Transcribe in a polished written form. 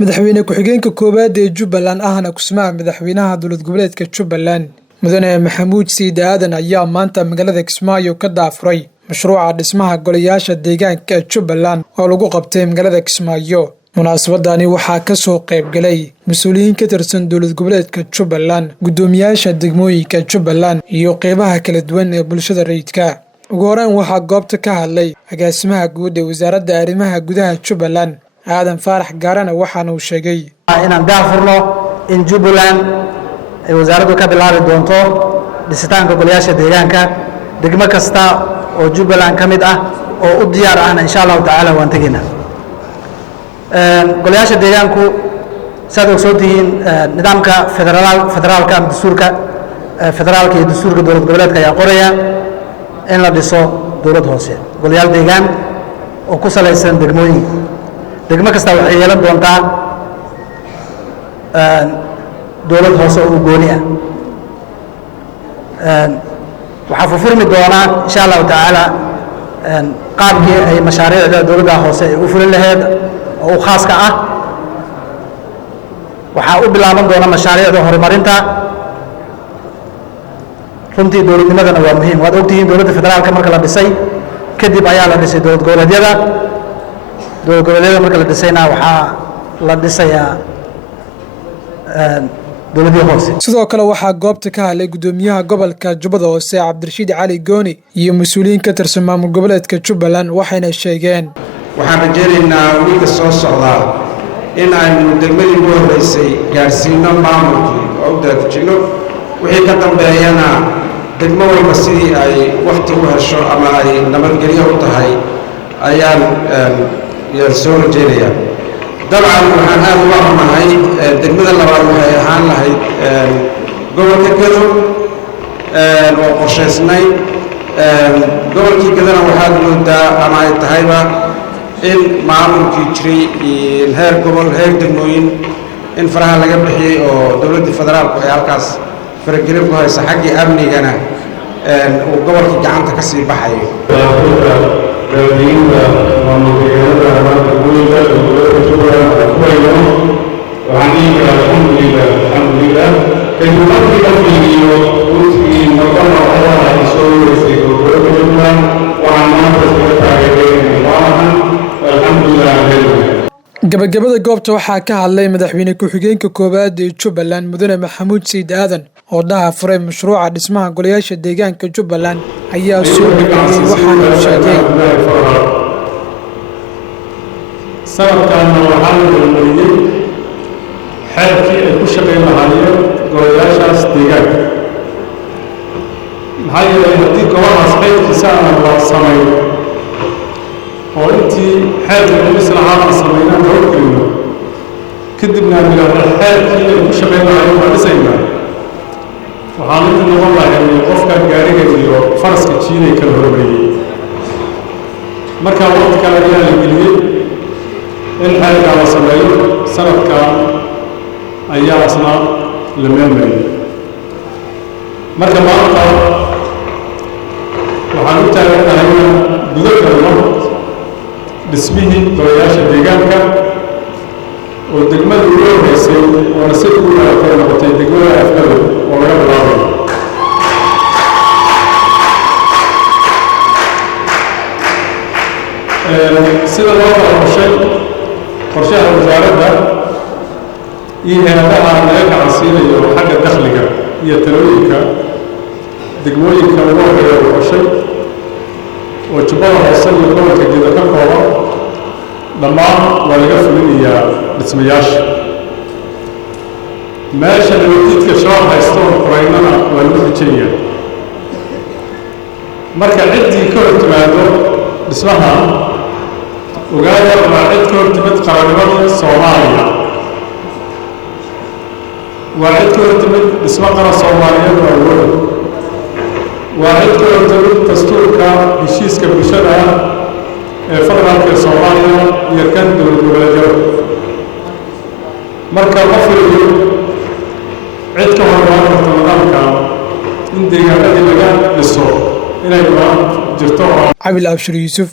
madaxweyne ku-xigeenka koowaad ee Jubbaland ahna kusmaha madaxweynaha dowlad goboleedka Jubbaland mudane Maxamuud Siid Aadan ayaa maanta magaalada Kismaayo ka daafuray mashruuca dhismaha golayaasha deegaanka Jubbaland oo lagu qabtay magaalada Kismaayo. munaasabadani waxaa ka soo qayb galay mas'uuliyiin ka tirsan dowlad goboleedka Jubbaland, gudoomiyaasha degmooyinka Jubbaland iyo qeybaha kala duwan ee bulshada rayidka. ugu horreyn waxaa goobta ka hadlay agaasimaha guud ee wasaaradda arrimaha gudaha Jubbaland Aadan Faarax Gaarana waxaana uu sheegay inaan daafurno in Jubbaland ay wasaaraddu ka bilaabi doonto dhisitaanka golayaasha deegaanka degmo kasta oo Jubbaland ka mid ah oo u diyaar ahna insha Allah taala waan tageynaa. golayaasha deegaanku saad ogsoontihiin nidaamka federaalka ama dastuurka federaalka iyo dastuurka dowlad goboleedka ayaa qoraya in la dhiso dowlad hoose golayaal deegaan oo ku salaysan degmooyinka. degmo kasta waxay yeelan doontaa dowlad hoose oo gooni ah. waxaa furfurmi doonaa insha Allah taala qaabkii ay mashaariicda dowladda hoose ay u fulin lahayd oo khaaska ah. waxaa u bilaaban doona mashaariicda horumarinta. runtii dowladnimadana waa muhiim. waad ogtihiin dowladda federaalka marka la dhisay kadib ayaa la dhisay dowlad goboleedyada. dowlad goboleedyada marka la dhisayna waxaa la dhisayaa dowladii hoose. sidoo kale waxaa goobta ka hadlay gudoomiyaha gobolka Jubbada Hoose Cabdirashiid Cali Gooni iyo mas'uuliyiin ka tirsan maamul goboleedka Jubbaland waxayna sheegeen waxaan rajaynaynaa wiilka soo socda in aynu degmadii ugu horreysay gaarsiino maamulkii oo u daadejino wixii ka dambeeyana degmo walba sidii ay waqti u hesho ama ay nabadgelyo u tahay ayaan soo rajaynayaa. dabcan waxaan aad uga xumahay degmada labaad waxay ahaan lahayd gobolka Gedo oo qorshaysnay. gobolkii Gedona waxaad moodaa ama ay tahayba in maamulkii jiray heer gobol heer degmooyin in faraha laga bixiyey oo dowladda federaalku ay halkaas faragelin ku haysa xaggii amnigana uu gobolkii gacanta ka sii baxayo. gabagabada goobta waxaa ka hadlay madaxweyne ku-xigeenka koowaad ee Jubbaland mudane Maxamuud Siid Aadan oo daafuray mashruuca dhismaha golayaasha deegaanka Jubbaland ayaa soo dhaweeyay waxaana uu sheegay sanadkan waxaa la doonayaa xeerkii ay ku shaqeyn lahaayeen golayaashaas deegaanka. maxaa yeelay haddii golahaas qaybkiisa aan la samayn oo intii xeerka isla aan sameeyaan hawlgelino kadibna bilaabna xeerkii ay ku shaqeyn lahaayeen waa dhisaynaa. waxaan inta noqon lahayn qofka gaariga iyo faraska jiiday kala hormariyey. markaa waqti kale ayaa la geliyey in xeerkaa la sameeyo. sanadkan ayaa asna la meelmariyey. marka maanta waxaan u taaganahay gudo galno dhismihii golayaasha deegaanka oo degmada ugu horreysay oo nasiib ugu yeelatay noqotay degmada afkada oo laga bilaabayo. sida loo kala qorshaha wasaaradda iyo hay-adaha laga gacansiinayo xagga dakhliga iyo talooyinka degmooyinka ugu horreeya u qorshay oo Jubbada Hoose iyo gobolka Gedo ka kooban dhammaan waa laga fulinayaa dhismayaasha. meesha nabadgedka shabaab haysto qoraynana waa lagu xijinayaa. marka ciddii ka hor timaado dhismaha ogaada waa cid ka hor timid qaranimada Soomaaliya. waa cid ka hor timid dhismo qaran Soomaaliyeed oo awood. waa cid ka hor timid dastuurka heshiiska bulshada ee federaalka Soomaaliya iyo kan dowlad goboleedyada. marka ma filayo cid ka hormaan karta nidaamka in deegaanadii laga dhiso inay jirto. Cabil Abshir Yuusuf